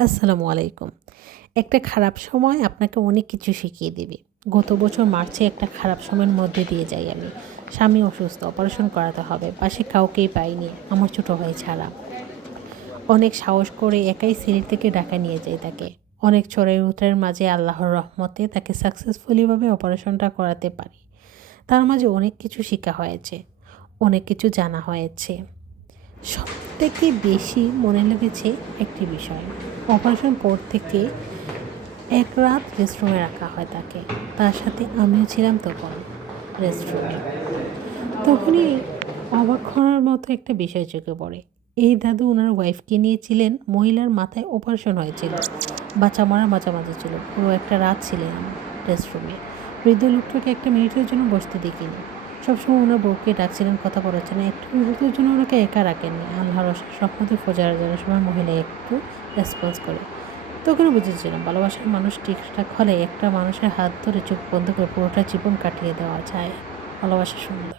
আসসালামু আলাইকুম। একটা খারাপ সময় আপনাকে অনেক কিছু শিখিয়ে দেবে। গত বছর মার্চে একটা খারাপ সময়ের মধ্যে দিয়ে যাই আমি। স্বামী অসুস্থ, অপারেশন করাতে হবে। পাশে কাউকেই পাইনি, আমার ছোট ভাই ছাড়া। অনেক সাহস করে একাই সিঁড়ি থেকে ঢাকায় নিয়ে যাই তাকে। অনেক চড়াই উতরাইয়ের মাঝে আল্লাহর রহমতে তাকে সাকসেসফুলিভাবে অপারেশনটা করাতে পারি। তার মাঝে অনেক কিছু শিখা হয়েছে, অনেক কিছু জানা হয়েছে। সবথেকে বেশি মনে লেগেছে একটি বিষয়। অপারেশন পর থেকে এক রাত রেস্টরুমে রাখা হয় তাকে। তার সাথে আমিও ছিলাম তখন রেস্টরুমে। তখনই অবাক হওয়ার মতো একটা বিষয় চোখে পড়ে। এই দাদু ওনার ওয়াইফকে নিয়েছিলেন, মহিলার মাথায় অপারেশন হয়েছিল। বাচ্চা মারা মাঝামাঝি ছিল। পুরো একটা রাত ছিলেন রেস্টরুমে। বৃদ্ধ লোকটাকে একটা মিনিটের জন্য বসতে দেখিনি। সবসময় ওনার বউকে ডাকছিলেন, কথা বলেছেন। একটু মুহূর্তের জন্য ওনাকে একা রাখেননি। আল্লাহর অশেষ রহমতে ফজর আজানের সময় মহিলা একটু রেসপন্স করে। তখনও বুঝেছিলাম ভালোবাসার মানুষ ঠিকঠাক হলে একটা মানুষের হাত ধরে চোখ বন্ধ করে পুরোটা জীবন কাটিয়ে দেওয়া যায়। ভালোবাসা সুন্দর।